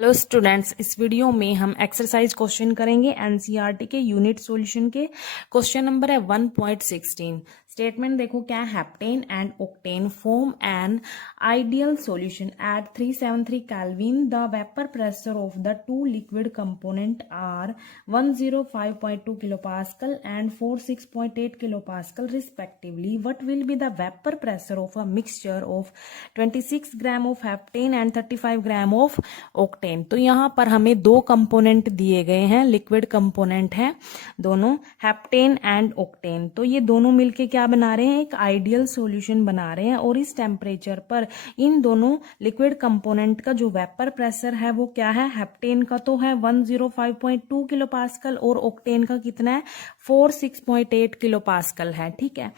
Hello students, इस video में हम एक्सरसाइज क्वेश्चन करेंगे एनसीईआरटी के यूनिट सॉल्यूशन के। क्वेश्चन नंबर है 1.16। स्टेटमेंट देखो क्या है, heptane and octane form an ideal solution at 373 kelvin. The vapour pressure of the two liquid component are 105.2 kilopascal and 46.8 kilopascal respectively. What will be the vapor pressure of a mixture of 26 gram of heptane and 35 gram of octane? तो यहाँ पर हमें दो component दिए गए हैं, liquid component है दोनों, हेप्टेन एंड ओक्टेन। तो ये दोनों मिलके क्या बना रहे हैं, एक आइडियल सॉल्यूशन बना रहे हैं। और इस टेम्परेचर पर इन दोनों लिक्विड कंपोनेंट का जो वेपर प्रेशर है वो क्या है, हेप्टेन का तो है 105.2 किलो पास्कल और ओक्टेन का कितना है 46.8 किलो पास्कल है। ठीक है,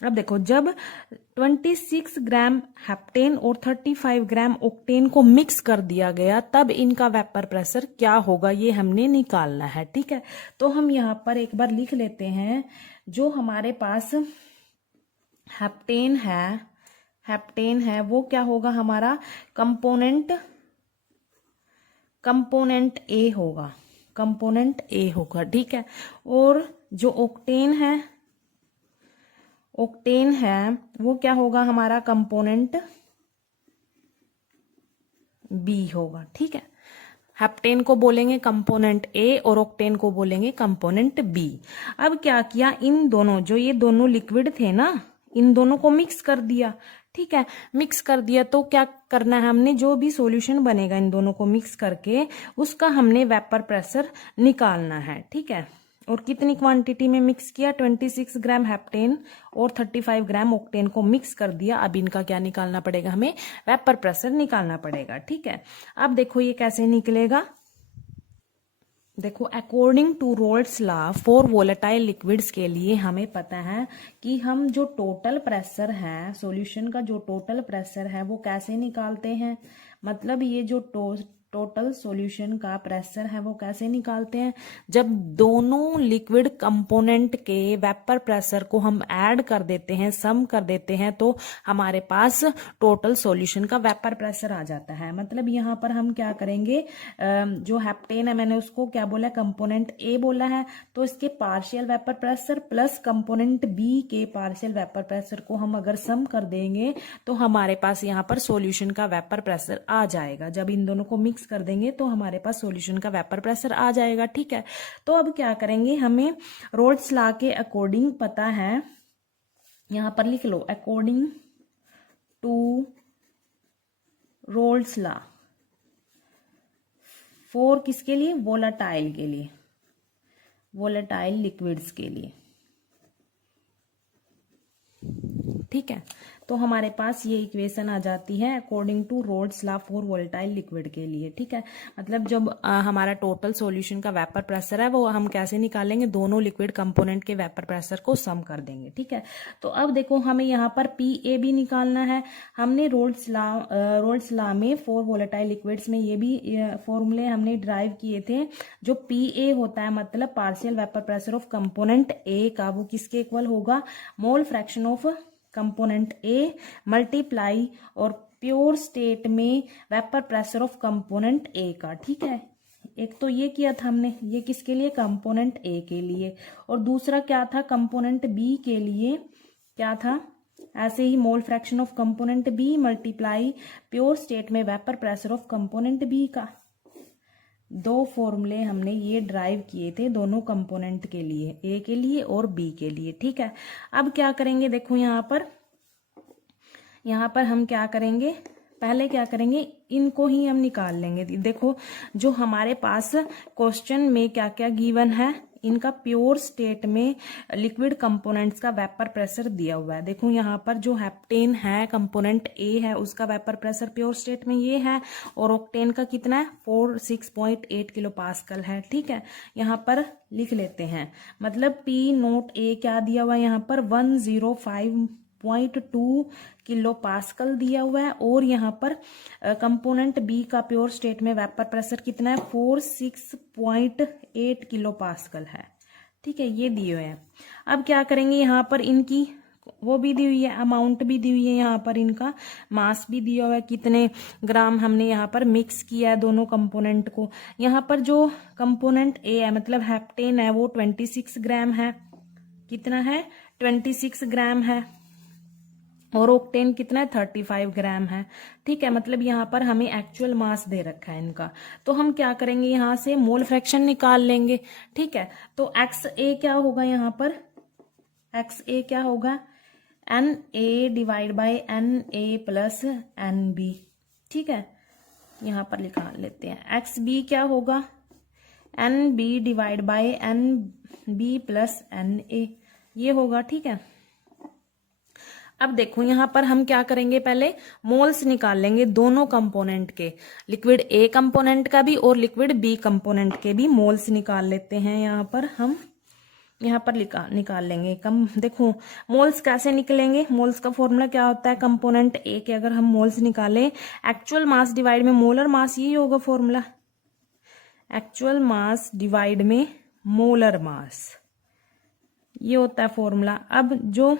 अब देखो, जब 26 ग्राम हेप्टेन और 35 ग्राम ओक्टेन को मिक्स कर दिया गया तब इनका वेपर प्रेशर क्या होगा, ये हमने निकालना है। ठीक है, तो हम यहाँ पर एक बार लिख लेते हैं, जो हमारे पास हेप्टेन है वो क्या होगा, हमारा कंपोनेंट ए होगा, कंपोनेंट ए होगा। ठीक है, और जो ओक्टेन है वो क्या होगा, हमारा कंपोनेंट बी होगा। ठीक है, हेप्टेन को बोलेंगे कंपोनेंट ए और ओक्टेन को बोलेंगे कंपोनेंट बी। अब क्या किया, इन दोनों, जो ये दोनों लिक्विड थे ना, इन दोनों को मिक्स कर दिया। ठीक है, मिक्स कर दिया तो क्या करना है, हमने जो भी सॉल्यूशन बनेगा इन दोनों को मिक्स करके उसका हमने वेपर प्रेशर निकालना है। ठीक है, और कितनी क्वांटिटी में मिक्स किया, 26 ग्राम हेप्टेन और 35 ग्राम ओक्टेन को मिक्स कर दिया। अब इनका क्या निकालना पड़ेगा, हमें वेपर प्रेशर निकालना पड़ेगा। ठीक है, अब देखो ये कैसे निकलेगा। देखो, according to Raoult's law for volatile liquids के लिए हमें पता है कि हम जो टोटल प्रेशर है, सॉल्यूशन का जो टोटल प्रेशर है वो कैसे निकालते हैं, मतलब ये जो टोटल सॉल्यूशन का प्रेशर है वो कैसे निकालते हैं, जब दोनों लिक्विड कंपोनेंट के वेपर प्रेशर को हम ऐड कर देते हैं, सम कर देते हैं, तो हमारे पास टोटल सॉल्यूशन का वेपर प्रेशर आ जाता है। मतलब यहाँ पर हम क्या करेंगे, जो हेप्टेन है मैंने उसको क्या बोला, कंपोनेंट ए बोला है, तो इसके partial vapour pressure plus component B के पार्शियल वेपर प्रेशर को हम अगर सम कर देंगे तो हमारे पास यहाँ पर सॉल्यूशन का वेपर प्रेशर आ जाएगा। जब इन दोनों को मिक्स कर देंगे तो हमारे पास सॉल्यूशन का वेपर प्रेशर आ जाएगा। ठीक है, तो अब क्या करेंगे, हमें रोल्स लॉ के अकॉर्डिंग पता है, यहां पर लिख लो, according to Raoult's law for किसके लिए, वोलेटाइल के लिए, वोलेटाइल लिक्विड्स के लिए। ठीक है, तो हमारे पास ये इक्वेशन आ जाती है according to Raoult's law for volatile liquid के लिए। ठीक है, मतलब जब हमारा टोटल सॉल्यूशन का वेपर प्रेशर है वो हम कैसे निकालेंगे, दोनों लिक्विड कंपोनेंट के वेपर प्रेशर को सम कर देंगे। ठीक है, तो अब देखो हमें यहाँ पर पी भी निकालना है। हमने रोल्स लॉ में फॉर वोलेटाइल लिक्विड्स में ये भी फॉर्मूले हमने ड्राइव किए थे। जो पी होता है, मतलब partial vapour pressure of component ए का, वो किसके इक्वल होगा, मोल fraction of component A multiply और प्योर स्टेट में वेपर प्रेशर ऑफ कंपोनेंट ए का। ठीक है, एक तो ये किया था हमने, ये किसके लिए, कंपोनेंट ए के लिए, और दूसरा क्या था, कंपोनेंट बी के लिए क्या था, ऐसे ही mole fraction of component B multiply pure state में vapour pressure of component B का। दो फॉर्मूले हमने ये ड्राइव किए थे दोनों कंपोनेंट के लिए, ए के लिए और बी के लिए। ठीक है, अब क्या करेंगे, देखो यहाँ पर हम क्या करेंगे, पहले क्या करेंगे, इनको ही हम निकाल लेंगे। देखो, जो हमारे पास क्वेश्चन में क्या क्या गिवन है, इनका प्योर स्टेट में लिक्विड कंपोनेंट्स का वेपर प्रेशर दिया हुआ है। देखो यहाँ पर जो हेप्टेन है, कंपोनेंट ए है, उसका वेपर प्रेशर प्योर स्टेट में ये है, और ओक्टेन का कितना है, 46.8 किलो पास्कल है। ठीक है, यहाँ पर लिख लेते हैं, मतलब पी नोट ए क्या दिया हुआ है, यहाँ पर 105.2 किलो पास्कल दिया हुआ है, और यहाँ पर कंपोनेंट बी का प्योर स्टेट में वेपर प्रेशर कितना है, 46.8 किलो पास्कल है। ठीक है, ये दिए हुए हैं। अब क्या करेंगे, यहाँ पर इनकी वो भी दी हुई है, अमाउंट भी दी हुई है, यहाँ पर इनका मास भी दिया हुआ है, कितने ग्राम हमने यहाँ पर मिक्स किया है दोनों कंपोनेंट को। यहाँ पर जो कंपोनेंट ए है मतलब हेप्टेन है वो 26 ग्राम है। कितना है? 26 ग्राम है। और ऑक्टेन कितना है? 35 ग्राम है। ठीक है, मतलब यहाँ पर हमें एक्चुअल मास दे रखा है इनका। तो हम क्या करेंगे, यहाँ से मोल फ्रैक्शन निकाल लेंगे। ठीक है, तो एक्स ए क्या होगा, यहाँ पर एक्स ए क्या होगा, N A divide by N A plus N B. ठीक है, यहाँ पर लिखा लेते हैं। एक्स बी क्या होगा, N B divide by N B plus N A, ये होगा। ठीक है, अब देखो यहाँ पर हम क्या करेंगे, पहले मोल्स निकाल लेंगे दोनों कंपोनेंट के, लिक्विड ए कंपोनेंट का भी और लिक्विड बी कंपोनेंट के भी मोल्स निकाल लेते हैं। यहाँ पर हम यहाँ पर निकाल लेंगे देखो मोल्स कैसे निकलेंगे, मोल्स का फॉर्मूला क्या होता है, कंपोनेंट ए के अगर हम मोल्स निकालें एक्चुअल मास डिवाइड में मोलर मास, यही होगा फॉर्मूला, एक्चुअल मास डिवाइड में मोलर मास, ये होता है फॉर्मूला। अब जो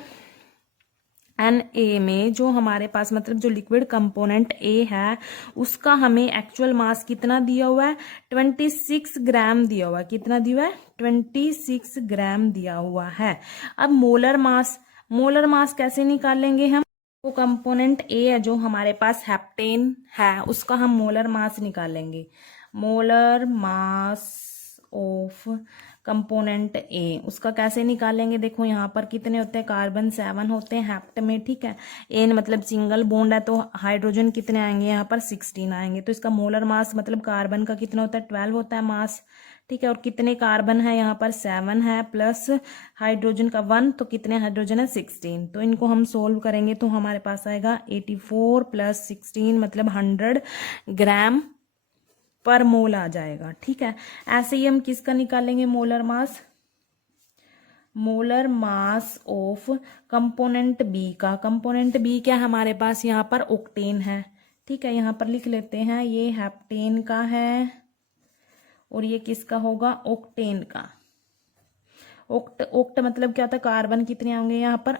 एन ए में जो हमारे पास मतलब जो लिक्विड कंपोनेंट ए है उसका हमें एक्चुअल मास कितना दिया हुआ है, 26 ग्राम दिया हुआ है। कितना दिया हुआ है? 26 ग्राम दिया हुआ है। अब मोलर मास कैसे निकालेंगे हम, वो कंपोनेंट ए है जो हमारे पास हेप्टेन है उसका हम मोलर मास निकालेंगे। मोलर मास ऑफ कंपोनेंट ए, उसका कैसे निकालेंगे, देखो यहाँ पर कितने होते हैं, कार्बन 7 होते हैं हेप्ट में। ठीक है, एन मतलब सिंगल बॉन्ड है तो हाइड्रोजन कितने आएंगे, यहाँ पर 16 आएंगे। तो इसका मोलर मास मतलब कार्बन का कितना होता है, 12 होता है मास। ठीक है, और कितने कार्बन है, यहाँ पर 7 है प्लस हाइड्रोजन का 1, तो कितने हाइड्रोजन है, 16। तो इनको हम सोल्व करेंगे तो हमारे पास आएगा 84 प्लस 16 मतलब 100 ग्राम पर मोल आ जाएगा। ठीक है, ऐसे ही हम किसका निकालेंगे, molar mass of component B का। कंपोनेंट बी क्या हमारे पास, यहाँ पर ऑक्टेन है। ठीक है, यहाँ पर लिख लेते हैं, ये हेप्टेन का है और ये किसका होगा, ऑक्टेन का। ऑक्ट मतलब क्या होता है, कार्बन कितने होंगे, यहाँ पर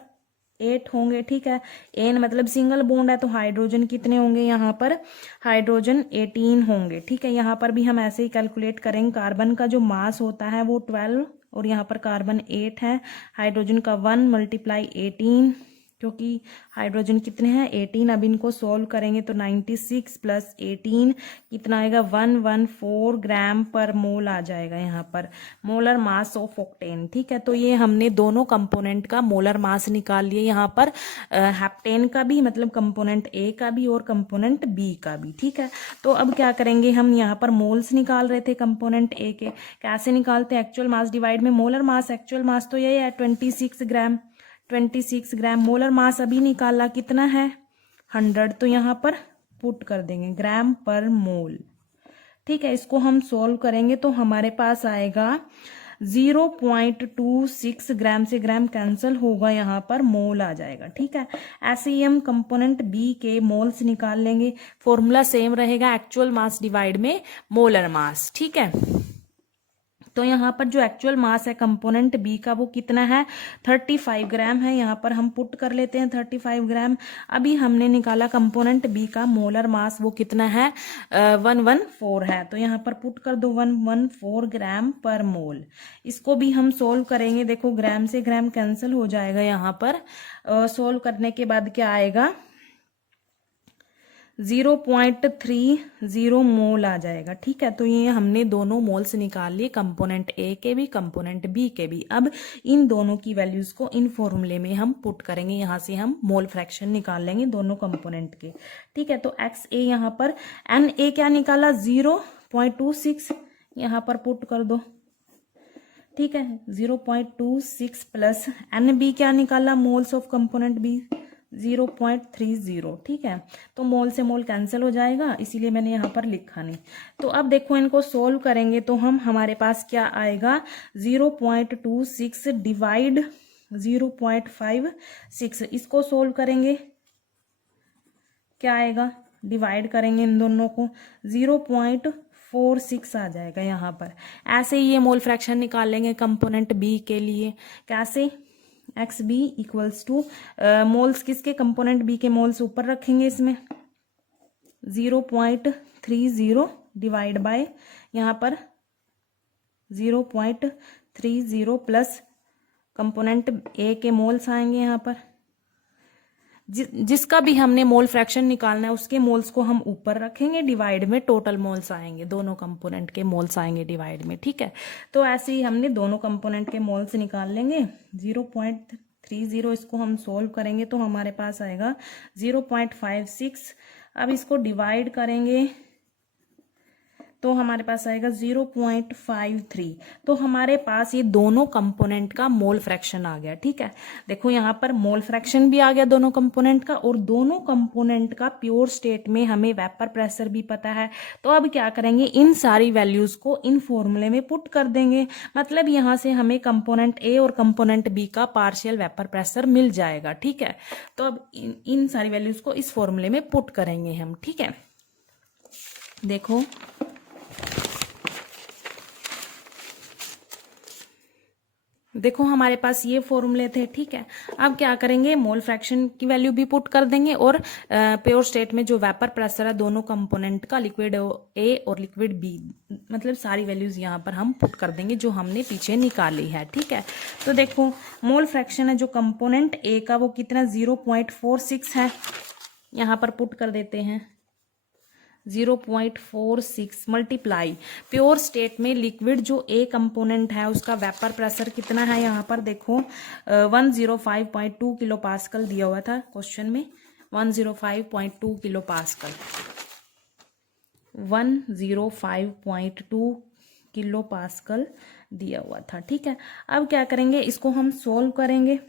8 होंगे। ठीक है, एन मतलब सिंगल बॉन्ड है तो हाइड्रोजन कितने होंगे, यहाँ पर हाइड्रोजन 18 होंगे। ठीक है, यहाँ पर भी हम ऐसे ही कैलकुलेट करेंगे, कार्बन का जो मास होता है वो 12 और यहाँ पर कार्बन 8 है, हाइड्रोजन का 1 मल्टीप्लाई 18, क्योंकि हाइड्रोजन कितने हैं, 18। अब इनको सोल्व करेंगे तो 96 प्लस 18 कितना आएगा, 114 ग्राम पर मोल आ जाएगा यहाँ पर, मोलर मास ऑफ ऑक्टेन। ठीक है, तो ये हमने दोनों कंपोनेंट का मोलर मास निकाल लिए, यहाँ पर हेप्टेन का भी मतलब कंपोनेंट ए का भी और कंपोनेंट बी का भी। ठीक है, तो अब क्या करेंगे, हम यहाँ पर मोल्स निकाल रहे थे कंपोनेंट ए के, कैसे निकालते हैं, एक्चुअल मास डिवाइड में मोलर मास। एक्चुअल मास तो यही है 26 ग्राम, 26 ग्राम। मोलर मास अभी निकाला कितना है, 100, तो यहाँ पर पुट कर देंगे ग्राम पर मोल। ठीक है, इसको हम सॉल्व करेंगे तो हमारे पास आएगा 0.26 ग्राम से ग्राम कैंसिल होगा, यहाँ पर मोल आ जाएगा। ठीक है, ऐसे ही हम कंपोनेंट बी के मोल्स निकाल लेंगे, फॉर्मूला सेम रहेगा, एक्चुअल मास डिवाइड में मोलर मास। ठीक है, तो यहाँ पर जो एक्चुअल मास है कंपोनेंट बी का वो कितना है, 35 ग्राम है। यहाँ पर हम पुट कर लेते हैं 35 ग्राम। अभी हमने निकाला कंपोनेंट बी का मोलर मास, वो कितना है, 114 है, तो यहाँ पर पुट कर दो 114 ग्राम पर मोल। इसको भी हम सोल्व करेंगे, देखो ग्राम से ग्राम कैंसिल हो जाएगा, यहाँ पर सोल्व करने के बाद क्या आएगा, 0.30 मोल आ जाएगा। ठीक है, तो ये हमने दोनों मोल्स निकाल लिए, कंपोनेंट ए के भी कंपोनेंट बी के भी। अब इन दोनों की वैल्यूज को इन फॉर्मूले में हम पुट करेंगे, यहाँ से हम मोल फ्रैक्शन निकाल लेंगे दोनों कंपोनेंट के। ठीक है, तो एक्स ए यहाँ पर, एन ए क्या निकाला, 0.26, यहाँ पर पुट कर दो। ठीक है, 0.26 प्लस एन बी क्या निकाला, मोल्स ऑफ कंपोनेंट बी 0.30। ठीक है, तो मोल से मोल कैंसिल हो जाएगा, इसीलिए मैंने यहाँ पर लिखा नहीं। तो अब देखो इनको सोल्व करेंगे तो हमारे पास क्या आएगा, 0.26 डिवाइड 0.56, इसको सोल्व करेंगे क्या आएगा, डिवाइड करेंगे इन दोनों को, 0.46 आ जाएगा यहाँ पर। ऐसे ही ये मोल फ्रैक्शन निकाल लेंगे कंपोनेंट बी के लिए, कैसे, X B equals to moles किसके, कंपोनेंट बी के मोल्स ऊपर रखेंगे इसमें 0.30 डिवाइड बाय यहाँ पर 0.30 प्लस कंपोनेंट ए के मोल्स आएंगे यहाँ पर। जिसका भी हमने मोल फ्रैक्शन निकालना है उसके मोल्स को हम ऊपर रखेंगे, डिवाइड में टोटल मोल्स आएंगे, दोनों कंपोनेंट के मोल्स आएंगे डिवाइड में, ठीक है। तो ऐसे ही हमने दोनों कंपोनेंट के मोल्स निकाल लेंगे। 0.30 इसको हम सोल्व करेंगे तो हमारे पास आएगा 0.56। अब इसको डिवाइड करेंगे तो हमारे पास आएगा 0.53। तो हमारे पास ये दोनों कंपोनेंट का मोल फ्रैक्शन आ गया, ठीक है। देखो यहाँ पर मोल फ्रैक्शन भी आ गया दोनों कंपोनेंट का, और दोनों कंपोनेंट का प्योर स्टेट में हमें वेपर प्रेशर भी पता है। तो अब क्या करेंगे, इन सारी वैल्यूज को इन फॉर्मूले में पुट कर देंगे। मतलब यहाँ से हमें कंपोनेंट ए और कंपोनेंट बी का पार्शियल वेपर प्रेशर मिल जाएगा, ठीक है। तो अब इन सारी वैल्यूज को इस फॉर्मूले में पुट करेंगे हम, ठीक है। देखो हमारे पास ये फॉर्मूले थे, ठीक है। अब क्या करेंगे, मोल फ्रैक्शन की वैल्यू भी पुट कर देंगे और प्योर स्टेट में जो वेपर प्रेशर है दोनों कंपोनेंट का, लिक्विड ए और लिक्विड बी, मतलब सारी वैल्यूज यहाँ पर हम पुट कर देंगे जो हमने पीछे निकाली है, ठीक है। तो देखो मोल फ्रैक्शन है जो कंपोनेंट ए का वो कितना 0.46 है, यहाँ पर पुट कर देते हैं 0.46 मल्टीप्लाई प्योर स्टेट में लिक्विड जो ए कंपोनेंट है उसका वेपर प्रेशर कितना है, यहाँ पर देखो 105.2 किलो पास्कल दिया हुआ था क्वेश्चन में, 105.2 किलो पास्कल, 105.2 किलो पास्कल दिया हुआ था, ठीक है। अब क्या करेंगे, इसको हम सोल्व करेंगे।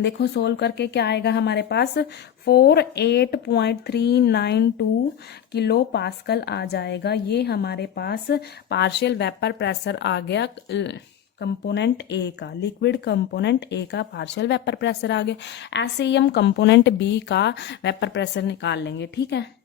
देखो सोल्व करके क्या आएगा हमारे पास, 48.392 किलो पास्कल आ जाएगा। ये हमारे पास पार्शियल वेपर प्रेशर आ गया कंपोनेंट ए का, लिक्विड कंपोनेंट ए का पार्शियल वेपर प्रेशर आ गया। ऐसे ही हम कंपोनेंट बी का वेपर प्रेशर निकाल लेंगे, ठीक है।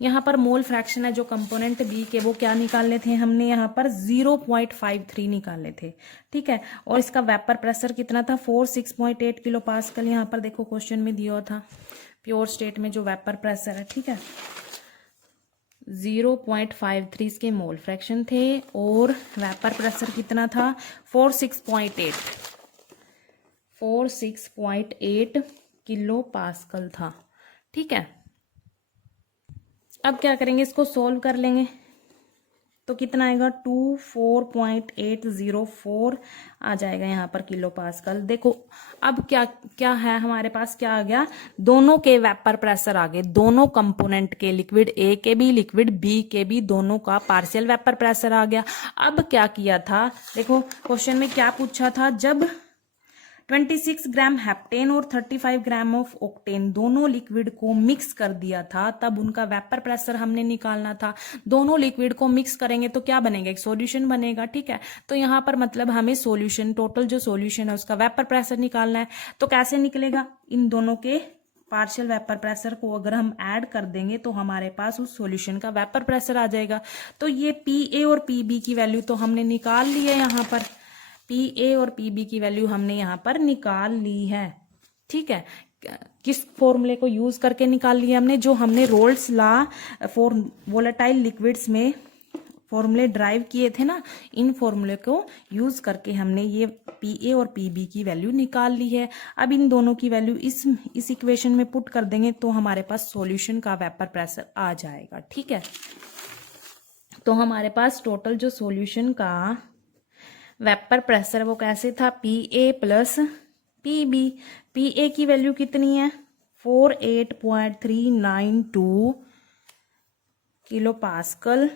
यहाँ पर मोल फ्रैक्शन है जो कंपोनेंट बी के, वो क्या निकालने थे हमने, यहाँ पर 0.53 निकालने थे, ठीक है। और इसका वेपर प्रेशर कितना था 46.8 किलो पास्कल, यहाँ पर देखो क्वेश्चन में दिया था प्योर स्टेट में जो वेपर प्रेशर है, ठीक है। 0.53 इसके मोल फ्रैक्शन थे और वेपर प्रेशर कितना था 46.8 किलो पास्कल था, ठीक है। अब क्या करेंगे, इसको सोल्व कर लेंगे तो कितना आएगा 24.804 आ जाएगा यहाँ पर किलो पास्कल। देखो अब क्या क्या है हमारे पास, क्या आ गया, दोनों के वेपर प्रेशर आ गए, दोनों कंपोनेंट के, लिक्विड ए के भी लिक्विड बी के भी, दोनों का पार्शियल वेपर प्रेशर आ गया। अब क्या किया था, देखो क्वेश्चन में क्या पूछा था, जब 26 ग्राम हेप्टेन और 35 ग्राम ऑफ ऑक्टेन दोनों लिक्विड को मिक्स कर दिया था, तब उनका वेपर प्रेशर हमने निकालना था। दोनों लिक्विड को मिक्स करेंगे तो क्या बनेगा, एक सॉल्यूशन बनेगा, ठीक है। तो यहाँ पर मतलब हमें सॉल्यूशन, टोटल जो सॉल्यूशन है उसका वेपर प्रेशर निकालना है। तो कैसे निकलेगा, इन दोनों के पार्शियल वेपर प्रेशर को अगर हम ऐड कर देंगे तो हमारे पास उस सॉल्यूशन का वेपर प्रेशर आ जाएगा। तो ये पी ए और पी बी की वैल्यू तो हमने निकाल ली है, यहाँ पर पी ए और पी बी की वैल्यू हमने यहाँ पर निकाल ली है, ठीक है। किस फॉर्मूले को यूज करके निकाल लिया हमने, जो हमने roles law for volatile liquids में फॉर्मूले ड्राइव किए थे ना, इन फॉर्मूले को यूज करके हमने ये पी ए और पी बी की वैल्यू निकाल ली है। अब इन दोनों की वैल्यू इस इक्वेशन में पुट कर देंगे तो हमारे पास सॉल्यूशन का वेपर प्रेशर आ जाएगा, ठीक है। तो हमारे पास टोटल जो सॉल्यूशन का वेपर प्रेशर वो कैसे था, P A plus P B. P A की वैल्यू कितनी है 48.392 kilopascal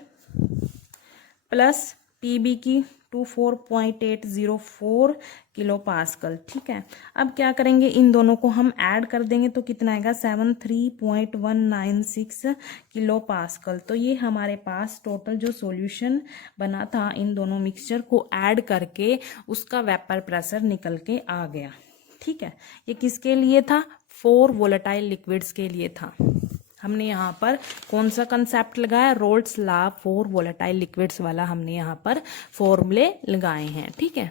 plus P B की 24.804 किलो पास्कल, ठीक है। अब क्या करेंगे, इन दोनों को हम ऐड कर देंगे तो कितना आएगा 73.196 किलो पास्कल। तो ये हमारे पास टोटल जो सॉल्यूशन बना था इन दोनों मिक्सचर को ऐड करके उसका वेपर प्रेशर निकल के आ गया, ठीक है। ये किसके लिए था, 4 वोलेटाइल लिक्विड्स के लिए था। हमने यहाँ पर कौन सा कंसेप्ट लगाया, roles law for volatile liquids वाला हमने यहाँ पर फॉर्मूले लगाए हैं, ठीक है।